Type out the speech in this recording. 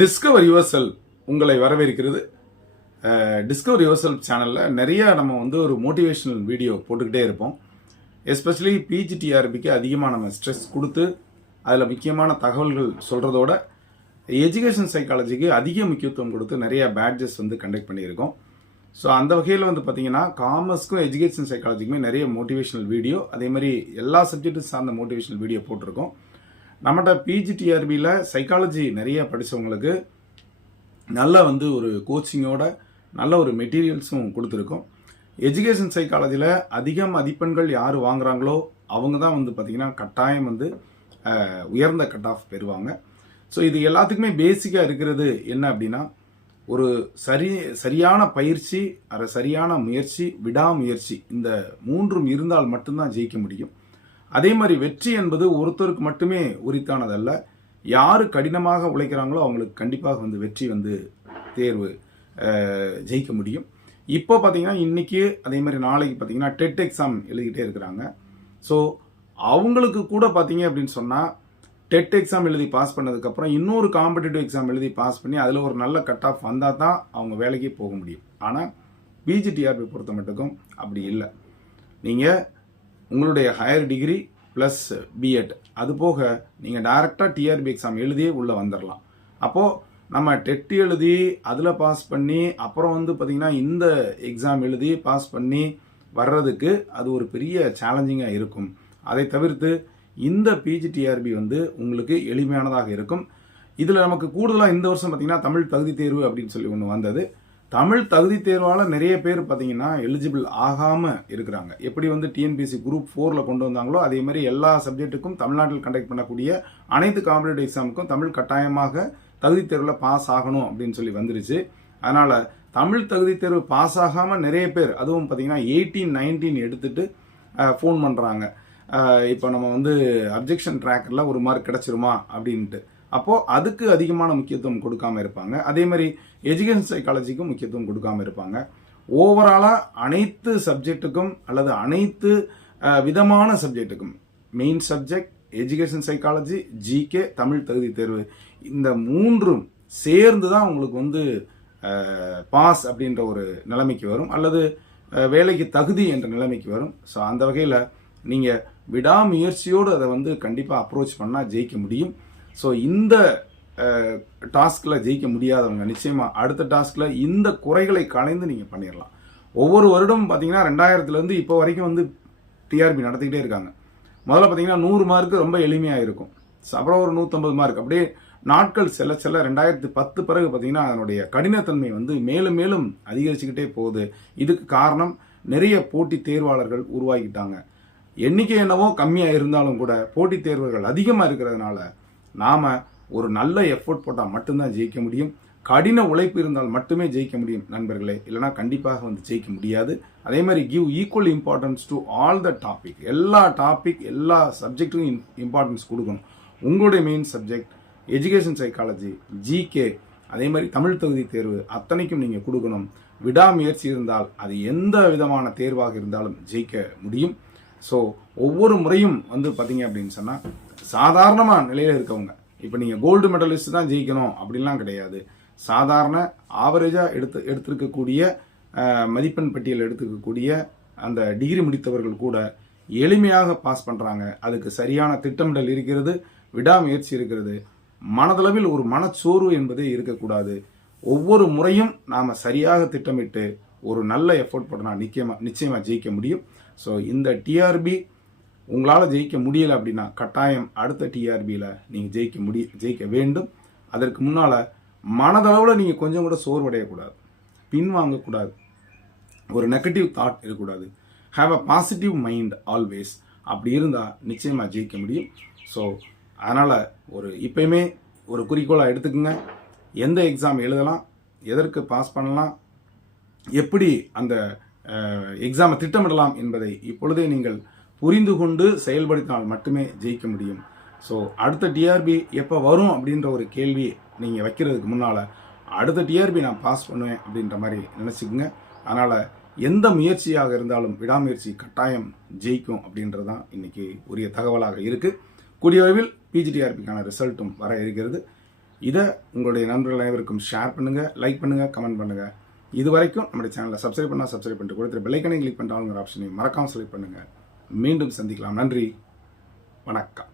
Discover your self உங்களை வரவேற்கிறது. Discover your self சேனலில் நிறைய நம்ம ஒரு மோட்டிவேஷனல் வீடியோ போட்டுக்கிட்டே இருப்போம். எஸ்பெஷலி பிஜிடிஆர்பிக்கு அதிகமாக நம்ம ஸ்ட்ரெஸ் கொடுத்து அதில் முக்கியமான தகவல்கள் சொல்கிறதோட எஜுகேஷன் சைக்காலஜிக்கு அதிக முக்கியத்துவம் கொடுத்து நிறைய பேட்ஜஸ் கண்டக்ட் பண்ணியிருக்கோம். ஸோ அந்த வகையில் பார்த்தீங்கன்னா காமர்ஸ்க்கும் எஜுகேஷன் சைக்காலஜிக்குமே நிறைய மோட்டிவேஷனல் வீடியோ, அதே மாதிரி எல்லா சப்ஜெக்ட்டும் சார்ந்த மோட்டிவேஷனல் வீடியோ போட்டிருக்கோம். நம்மகிட்ட பிஜிடிஆர்பியில் சைக்காலஜி நிறைய படித்தவங்களுக்கு நல்ல ஒரு கோச்சிங்கோட நல்ல ஒரு மெட்டீரியல்ஸும் கொடுத்துருக்கோம். எஜுகேஷன் சைக்காலஜியில் அதிக மதிப்பெண்கள் யார் வாங்குறாங்களோ அவங்க தான் பார்த்தீங்கன்னா கட்டாயம் உயர்ந்த கட் ஆஃப் பெறுவாங்க. ஸோ இது எல்லாத்துக்குமே பேசிக்காக இருக்கிறது என்ன அப்படின்னா, ஒரு சரியான பயிற்சி, சரியான முயற்சி, விடாமுயற்சி, இந்த மூன்றும் இருந்தால் மட்டும்தான் ஜெயிக்க முடியும். அதே மாதிரி வெற்றி என்பது ஒருத்தருக்கு மட்டுமே உரித்தானதல்ல. யார் கடினமாக உழைக்கிறாங்களோ அவங்களுக்கு கண்டிப்பாக வெற்றி தேர்வு ஜெயிக்க முடியும். இப்போ பார்த்தீங்கன்னா இன்னைக்கு அதே மாதிரி நாளைக்கு பார்த்தீங்கன்னா டெட் எக்ஸாம் எழுதிக்கிட்டே இருக்கிறாங்க. ஸோ அவங்களுக்கு கூட பார்த்தீங்க அப்படின்னு சொன்னால் டெட் எக்ஸாம் எழுதி பாஸ் பண்ணதுக்கப்புறம் இன்னொரு காம்படிட்டிவ் எக்ஸாம் எழுதி பாஸ் பண்ணி அதில் ஒரு நல்ல கட் ஆஃப் வந்தால் தான் அவங்க வேலைக்கு போக முடியும். ஆனால் பிஜிடிஆர்பி பொறுத்த மட்டுக்கும் அப்படி இல்லை. நீங்கள் உங்களுடைய ஹையர் டிகிரி ப்ளஸ் பிஎட் அது போக நீங்கள் டைரெக்டாக டிஆர்பி எக்ஸாம் எழுதியே உள்ளே வந்துடலாம். அப்போது நம்ம டெட் எழுதி அதில் பாஸ் பண்ணி அப்புறம் பார்த்தீங்கன்னா இந்த எக்ஸாம் எழுதி பாஸ் பண்ணி வர்றதுக்கு அது ஒரு பெரிய சேலஞ்சிங்காக இருக்கும். அதை தவிர்த்து இந்த பிஜிடிஆர்பி உங்களுக்கு எளிமையானதாக இருக்கும். இதில் நமக்கு கூடுதலாக இந்த வருஷம் பார்த்தீங்கன்னா தமிழ் தகுதி தேர்வு அப்படின்னு சொல்லி ஒன்று வந்தது. தமிழ் தகுதி தேர்வால் நிறைய பேர் பார்த்தீங்கன்னா எலிஜிபிள் ஆகாமல் இருக்கிறாங்க. எப்படி டிஎன்பிஎஸ்சி குரூப் 4ல் கொண்டு வந்தாங்களோ அதே மாதிரி எல்லா சப்ஜெக்ட்டுக்கும் தமிழ்நாட்டில் கண்டக்ட் பண்ணக்கூடிய அனைத்து காம்படிட்டிவ் எக்ஸாமுக்கும் தமிழ் கட்டாயமாக தகுதி தேர்வில் பாஸ் ஆகணும் அப்படின்னு சொல்லி வந்துருச்சு. அதனால் தமிழ் தகுதி தேர்வு பாஸ் ஆகாமல் நிறைய பேர், அதுவும் பார்த்தீங்கன்னா 18, 19 எடுத்துட்டு ஃபோன் பண்ணுறாங்க. இப்போ நம்ம அப்ஜெக்ஷன் ட்ராக்கரில் ஒரு மார்க் கிடச்சிருமா அப்படின்ட்டு. அப்போது அதுக்கு அதிகமான முக்கியத்துவம் கொடுக்காம இருப்பாங்க. அதே மாதிரி எஜுகேஷன் சைக்காலஜிக்கும் முக்கியத்துவம் கொடுக்காம இருப்பாங்க. ஓவராலாக அனைத்து சப்ஜெக்ட்டுக்கும் அல்லது அனைத்து விதமான சப்ஜெக்ட்டுக்கும், main subject, education psychology, GK, Tamil தகுதி தேர்வு, இந்த மூன்றும் சேர்ந்து தான் உங்களுக்கு பாஸ் அப்படின்ற ஒரு நிலைமைக்கு வரும், அல்லது வேலைக்கு தகுதி என்ற நிலைமைக்கு வரும். ஸோ அந்த வகையில் நீங்கள் விடாமுயற்சியோடு அதை கண்டிப்பாக அப்ரோச் பண்ணால் ஜெயிக்க முடியும். ஸோ இந்த டாஸ்கில் ஜெயிக்க முடியாதவங்க நிச்சயமாக அடுத்த டாஸ்கில் இந்த குறைகளை களைந்து நீங்கள் பண்ணிடலாம். ஒவ்வொரு வருடமும் பார்த்தீங்கன்னா 2000 இப்போ வரைக்கும் டிஆர்பி நடத்திக்கிட்டே இருக்காங்க. முதல்ல பார்த்தீங்கன்னா 100 மார்க்கு ரொம்ப எளிமையாக இருக்கும். அப்புறம் ஒரு 150 மார்க், அப்படியே நாட்கள் செல்ல 2010 பிறகு பார்த்தீங்கன்னா அதனுடைய கடினத்தன்மை மேலும் மேலும் அதிகரிச்சுக்கிட்டே போகுது. இதுக்கு காரணம் நிறைய போட்டி தேர்வாளர்கள் உருவாக்கிட்டாங்க. எண்ணிக்கை என்னவோ கம்மியாக இருந்தாலும் கூட போட்டித் தேர்வுகள் அதிகமாக இருக்கிறதுனால நாம் ஒரு நல்ல எஃபோர்ட் போட்டால் மட்டும்தான் ஜெயிக்க முடியும். கடின உழைப்பு இருந்தால் மட்டுமே ஜெயிக்க முடியும் நண்பர்களே, இல்லைனா கண்டிப்பாக ஜெயிக்க முடியாது. அதே மாதிரி give equal importance to all the topic. எல்லா சப்ஜெக்ட்டுக்கும் இம்பார்ட்டன்ஸ் கொடுக்கணும். உங்களுடைய main subject education psychology, GK, அதே மாதிரி தமிழ் தகுதி தேர்வு அத்தனைக்கும் நீங்கள் கொடுக்கணும். விடாமுயற்சி இருந்தால் அது எந்த விதமான தேர்வாக இருந்தாலும் ஜெயிக்க முடியும். ஸோ ஒவ்வொரு முறையும் பார்த்தீங்க அப்படின்னு சொன்னால் சாதாரணமாக நிலையில் இருக்கவங்க, இப்போ நீங்கள் கோல்டு மெடலிஸ்ட் தான் ஜெயிக்கணும் அப்படின்லாம் கிடையாது. சாதாரண ஆவரேஜாக எடுத்திருக்கக்கூடிய மதிப்பெண் பட்டியல் எடுத்துக்கக்கூடிய அந்த டிகிரி முடித்தவர்கள் கூட எளிமையாக பாஸ் பண்ணுறாங்க. அதுக்கு சரியான திட்டமிடல் இருக்கிறது, விடாமுயற்சி இருக்கிறது. மனதளவில் ஒரு மனச்சோர்வு என்பதே இருக்கக்கூடாது. ஒவ்வொரு முறையும் நாம் சரியாக திட்டமிட்டு ஒரு நல்ல எஃபோர்ட் போட்டோம்னா நிச்சயமாக ஜெயிக்க முடியும். ஸோ இந்த டிஆர்பி உங்களால் ஜெயிக்க முடியலை அப்படின்னா கட்டாயம் அடுத்த டிஆர்பியில் நீங்கள் ஜெயிக்க வேண்டும். அதற்கு முன்னால் மனதளவில் நீங்கள் கொஞ்சம் கூட சோர்வடையக்கூடாது, பின்வாங்கக்கூடாது, ஒரு நெகட்டிவ் தாட் இருக்கக்கூடாது. Have a positive mind always. அப்படி இருந்தால் நிச்சயமாக ஜெயிக்க முடியும். ஸோ அதனால் இப்பயுமே ஒரு குறிக்கோளாக எடுத்துக்கோங்க. எந்த எக்ஸாம் எழுதலாம், எதற்கு பாஸ் பண்ணலாம், எப்படி அந்த எக்ஸாமை திட்டமிடலாம் என்பதை இப்பொழுதே நீங்கள் புரிந்து கொண்டு செயல்படுத்தினால் மட்டுமே ஜெயிக்க முடியும். ஸோ அடுத்த டிஆர்பி எப்போ வரும் அப்படின்ற ஒரு கேள்வி நீங்கள் வைக்கிறதுக்கு முன்னால் அடுத்த டிஆர்பி நான் பாஸ் பண்ணுவேன் அப்படின்ற மாதிரி நினச்சிக்கோங்க. அதனால் எந்த முயற்சியாக இருந்தாலும் விடாமுயற்சி கட்டாயம் ஜெயிக்கும் அப்படின்றது தான் இன்றைக்கி உரிய தகவலாக இருக்குது. கூடிய விரைவில் பிஜிடிஆர்பிக்கான ரிசல்ட்டும் வர இருக்கிறது. இதை உங்களுடைய நண்பர்கள் அனைவருக்கும் ஷேர் பண்ணுங்கள், லைக் பண்ணுங்கள், கமெண்ட் பண்ணுங்கள். இது வரைக்கும் நம்முடைய சேனலை சப்ஸ்கிரைப் பண்ணிட்டு கொடுத்துட்டு பெல்லைக்கனை கிளிக் பண்ணிட்டு ஆளுங்கிற ஆப்ஷனை மறக்காமல் செலக்ட் பண்ணுங்கள். மீண்டும் சந்திக்கலாம். நன்றி, வணக்கம்.